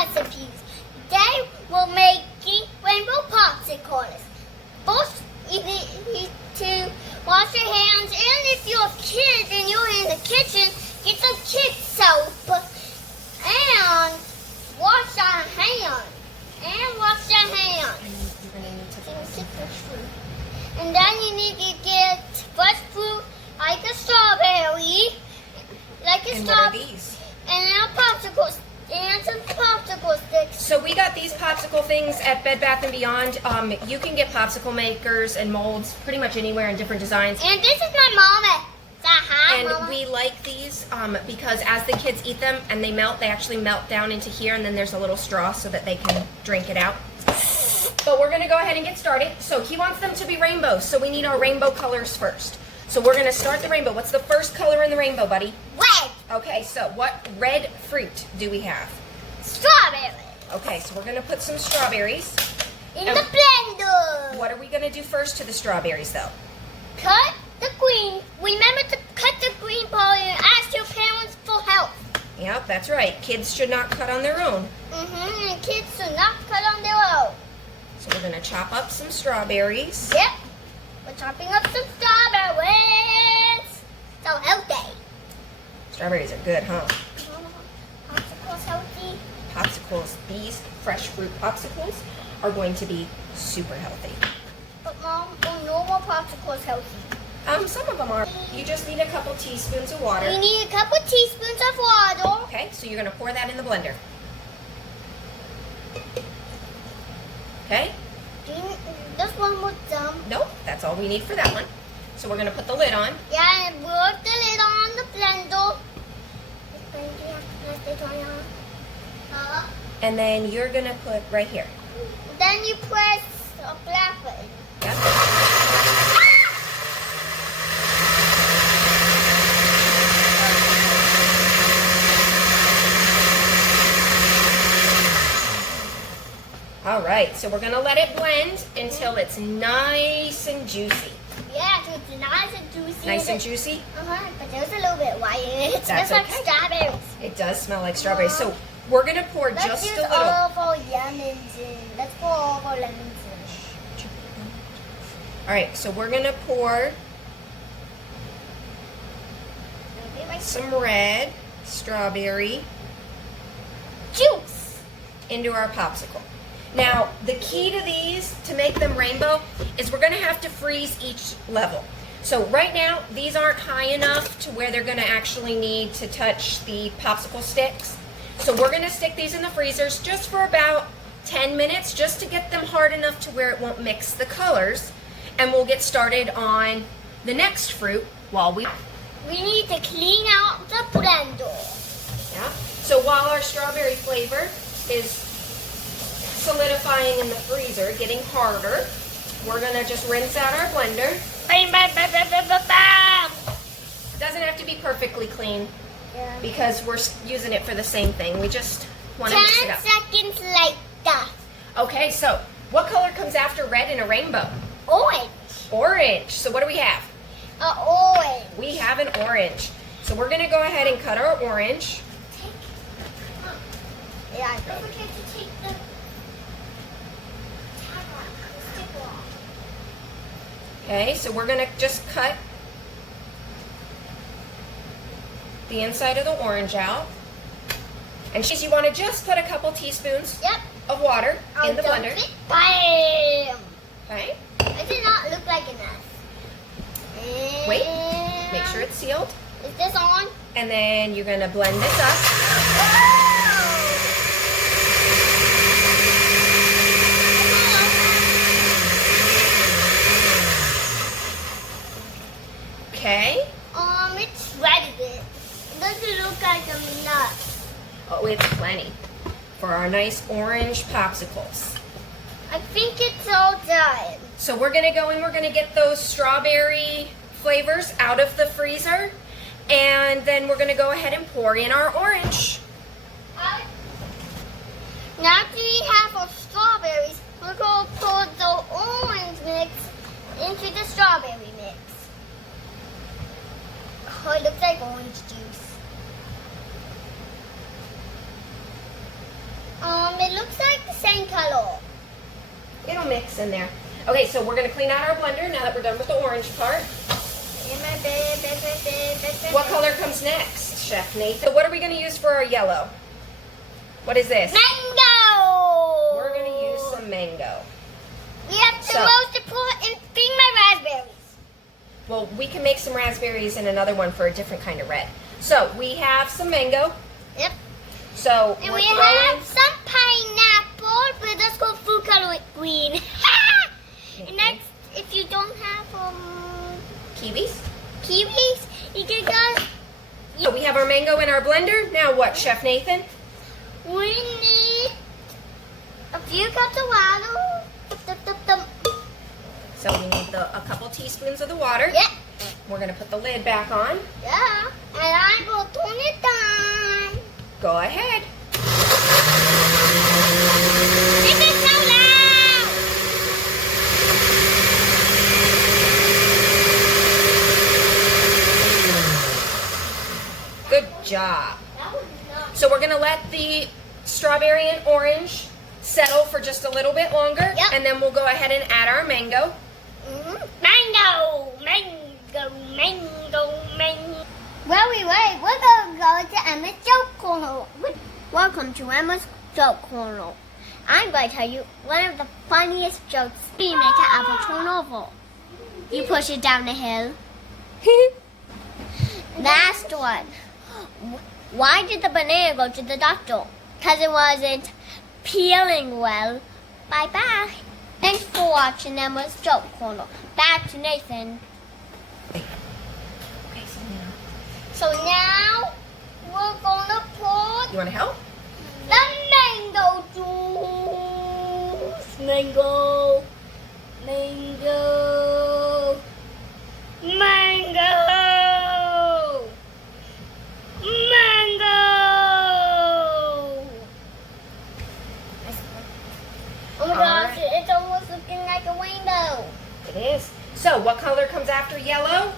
recipes. Today we're making rainbow popsicles. First, you need to wash your hands, and if you're a kid and you're in the kitchen, get some kid soap and wash your hands. And wash your hands. And then you need to get fresh fruit, like a strawberry, And what are these? and now popsicles, and some popsicle sticks. So we got these popsicle things at Bed Bath & Beyond. You can get popsicle makers and molds pretty much anywhere in different designs. And this is my mama. Hi, And Mama. we like these because as the kids eat them and they melt, they actually melt down into here, and then there's a little straw so that they can drink it out. But we're gonna go ahead and get started. So he wants them to be rainbows, so we need our rainbow colors first. So we're gonna start the rainbow. What's the first color in the rainbow, buddy? Red. Okay, so what red fruit do we have? Strawberry. Okay, so we're gonna put some strawberries. In the blender. What are we gonna do first to the strawberries though? Cut the green. Remember to cut the green part and ask your parents for help. Yep, that's right. Kids should not cut on their own. And kids should not cut on their own. So we're gonna chop up some strawberries. Yep. We're chopping up some strawberries. So healthy. Strawberries are good, huh? Popsicles healthy. Popsicles, these fresh fruit popsicles are going to be super healthy. But Mom, normal popsicles healthy. Some of them are. You just need a couple teaspoons of water. We need a couple teaspoons of water. Okay, so you're gonna pour that in the blender. Okay? This one was dumb. Nope, that's all we need for that one. So we're gonna put the lid on. Yeah, and put the lid on the blender. And then you're gonna put right here. Then you press a black button. Yep. All right, so we're gonna let it blend until it's nice and juicy. Yeah, so it's nice and juicy. Nice and juicy? But there's a little bit white in it. It smells That's like okay. strawberries. It does smell like strawberries. So we're gonna pour Let's just use a little. all of our lemons in. Let's pour all of our lemons in. All right, so we're gonna pour Okay, like some red strawberry juice. into our popsicle. Now, the key to these, to make them rainbow, is we're gonna have to freeze each level. So right now, these aren't high enough to where they're gonna actually need to touch the popsicle sticks. So we're gonna stick these in the freezers just for about 10 minutes, just to get them hard enough to where it won't mix the colors. And we'll get started on the next fruit while we... We need to clean out the blender. Yeah. So while our strawberry flavor is solidifying in the freezer, getting harder, we're gonna just rinse out our blender. It doesn't have to be perfectly clean because we're using it for the same thing. We just want to mix it 10 up. seconds later. Okay, so what color comes after red in a rainbow? Orange. Orange. So what do we have? Orange. We have an orange. So we're gonna go ahead and cut our orange. Yeah, don't forget to take the tag off, the sticker off. Okay, so we're gonna just cut the inside of the orange out. And you want to just put a couple teaspoons Yep. of water in the Dump blender. it. Bam. Okay. It did not look like enough. Wait. And Make sure it's sealed. Is this on? And then you're gonna blend this up. Okay. It's ready. It doesn't look like enough. Oh, it's plenty for our nice orange popsicles. I think it's all done. So we're gonna go and we're gonna get those strawberry flavors out of the freezer, and then we're gonna go ahead and pour in our orange. Now that we have our strawberries, we're going to pour the orange mix into the strawberry mix. Oh, it looks like orange juice. same color. It'll mix in there. Okay, so we're gonna clean out our blender now that we're done with the orange part. What color comes next, Chef Nathan? So what are we gonna use for our yellow? What is this? Mango! We're gonna use some mango. We have the So- most important thing, my raspberries. Well, we can make some raspberries and another one for a different kind of red. So we have some mango. Yep. So And we're we throwing. have some pineapple, but let's go food color with green. And next, if you don't have Kiwis. kiwis, you can go. So we have our mango in our blender. Now what, Chef Nathan? We need a few cups of water. So we need a couple teaspoons of the water. Yeah, We're gonna put the lid back on. yeah. And I will turn it down. Go ahead. This is so loud. Good job. That was not. So we're gonna let the strawberry and orange settle for just a little bit longer. Yep. And then we'll go ahead and add our mango. Mango, mango, mango, mango. Wait, we're gonna go to Emma's joke corner. Welcome to Emma's joke corner. I'm going to tell you one of the funniest jokes. You make an apple turn over. You push it down the hill. Last one. Why did the banana go to the doctor? Because it wasn't peeling well. Bye-bye. Thanks for watching Emma's Joke Corner. Back to Nathan. Okay, So now we're gonna put you wanna help? the mango juice. Mango. Mango. Mango. Mango. Oh my gosh, Alright. it's almost looking like a rainbow. It is. So what color comes after yellow?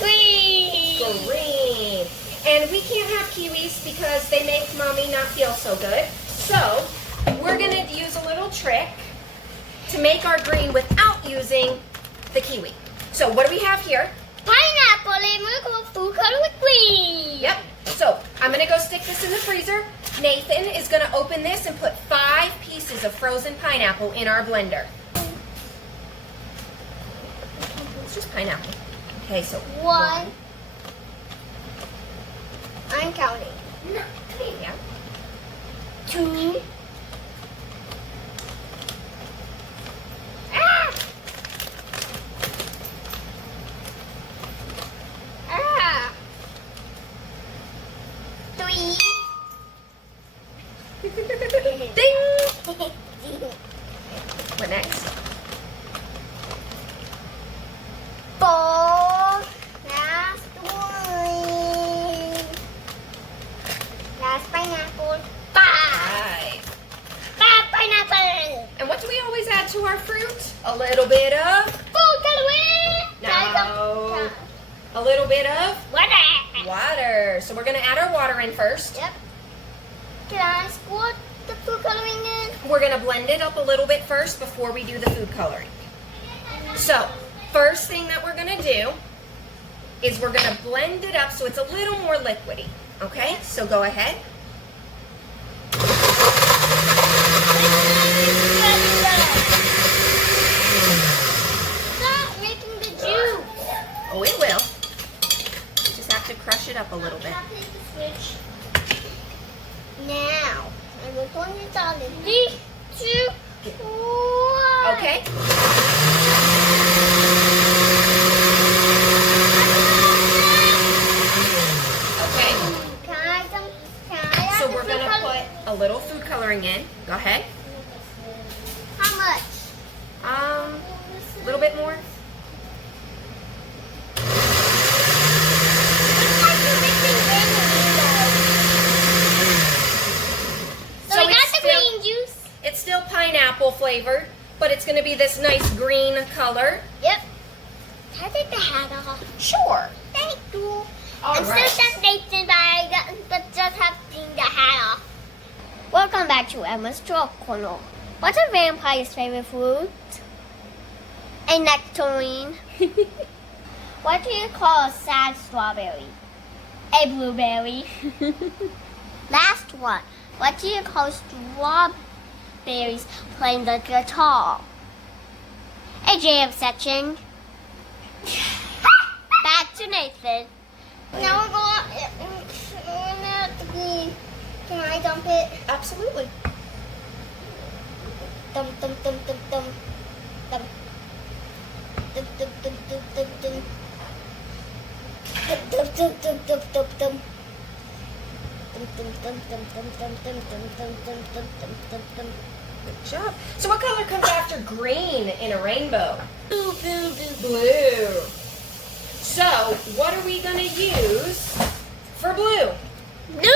Green. Green. And we can't have kiwis because they make mommy not feel so good. So we're gonna use a little trick to make our green without using the kiwi. So what do we have here? Pineapple and we're going food color with green. Yep. So I'm gonna go stick this in the freezer. Nathan is gonna open this and put 5 pieces of frozen pineapple in our blender. It's just pineapple. Okay, so One. I'm counting. Yeah. 2. Ah! Ah! 3. Ding! What next? 4. Last one. Last pineapple. 5. 5 pineapple. And what do we always add to our fruit? A little bit of Food coloring. No. A little bit of Water. water. So we're gonna add our water in first. Yep. Can I squirt the food coloring in? We're gonna blend it up a little bit first before we do the food coloring. So, first thing that we're gonna do is we're gonna blend it up so it's a little more liquidy. Okay, so go ahead. Stop making the juice. Oh, it will. Just have to crush it up a little bit. Now, I'm going to start in 3, 2, 1. Okay. Okay. So we're gonna put a little food coloring in. Go ahead. How much? A little bit more. So we got it's the still- green juice. It's still pineapple flavored, but it's gonna be this nice green color. Yep. Can I take the hat off? Sure. Thank you. All I'm right. still Nathan, but just have to take the hat off. Welcome back to Emma's Talk Corner. What's a vampire's favorite fruit? A nectarine. What do you call a sad strawberry? A blueberry. Last one. What do you call strawberries playing the guitar? A jam section. Back to Nathan. Now we're going at the green. Can I dump it? Absolutely. Dum dum dum dum dum dum. Dum dum dum dum dum dum. Dum dum dum dum dum dum dum. Dum dum dum dum dum dum dum dum dum dum dum dum. Good job. So what color comes after green in a rainbow? Blue, blue, blue. Blue. So what are we going to use for blue? Blueberry!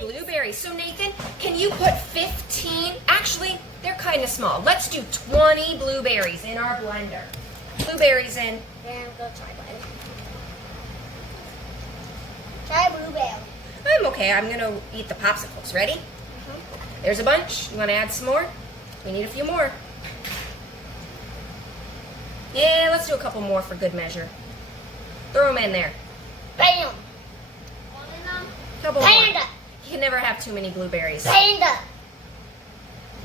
Blueberries. So Nathan, can you put 15? Actually, they're kind of small. Let's do 20 blueberries in our blender. Blueberries in. Yeah, I'm gonna try one. Try blueberry. I'm okay. I'm going to eat the popsicles. Ready? There's a bunch. You want to add some more? We need a few more. Yeah, let's do a couple more for good measure. Throw them in there. Bam! Couple more. Panda! You can never have too many blueberries. Panda!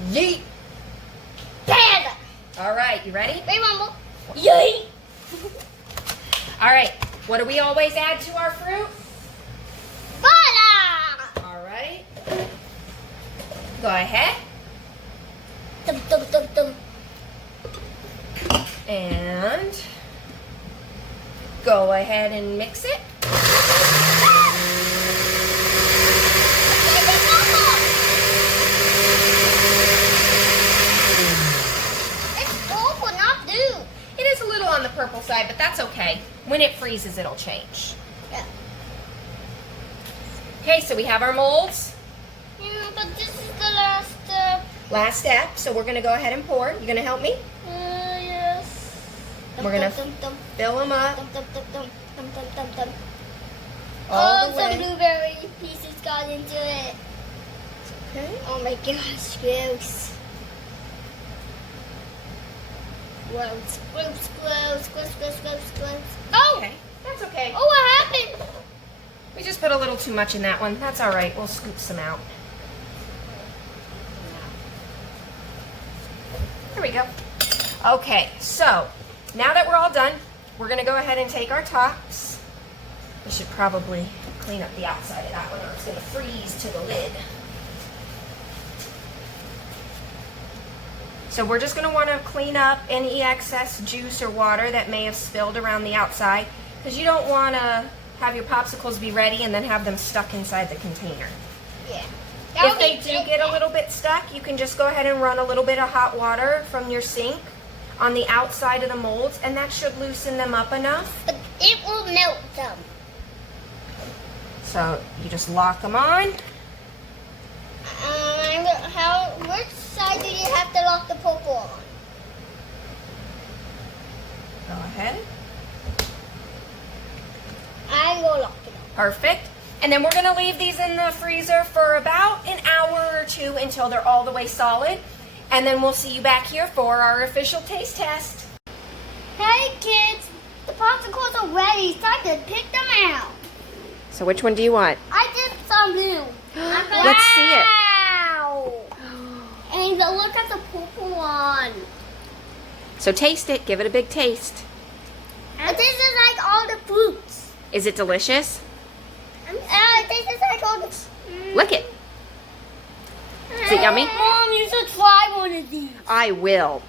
Yeet. Panda! All right, you ready? Wait, Mumble. Yay! All right. What do we always add to our fruit? Butter! All right. Go ahead. Dum dum dum dum. And go ahead and mix it. It's awful, not do. It is a little on the purple side, but that's okay. When it freezes, it'll change. Yeah. Okay, so we have our molds. Yeah, but this is the last step. Last step, so we're going to go ahead and pour. You going to help me? Yes. We're gonna dum dum fill them up dum dum dum dum dum dum dum dum. all Oh, the some way. blueberry pieces got into it. Okay. Oh my gosh, gross. Gross, gross, gross, gross, gross, gross, gross. Oh! Okay, that's okay. Oh, what happened? We just put a little too much in that one. That's all right. We'll scoop some out. There we go. Okay, so now that we're all done, we're going to go ahead and take our tops. We should probably clean up the outside of that one or it's going to freeze to the lid. So we're just going to want to clean up any excess juice or water that may have spilled around the outside because you don't want to have your popsicles be ready and then have them stuck inside the container. Yeah. If they do get a little bit stuck, you can just go ahead and run a little bit of hot water from your sink on the outside of the molds, and that should loosen them up enough. But it will melt them. So you just lock them on. Which side do you have to lock the purple on? Go ahead. I will lock it on. Perfect. And then we're going to leave these in the freezer for about an hour or two until they're all the way solid. And then we'll see you back here for our official taste test. Hey kids, the popsicles are ready. It's time to pick them out. So which one do you want? I did some blue. Let's see it. Wow. And look at the purple one. So taste it. Give it a big taste. And this is like all the fruits. Is it delicious? This is like all the... Lick it. Is it yummy? Mom, you should try one of these. I will.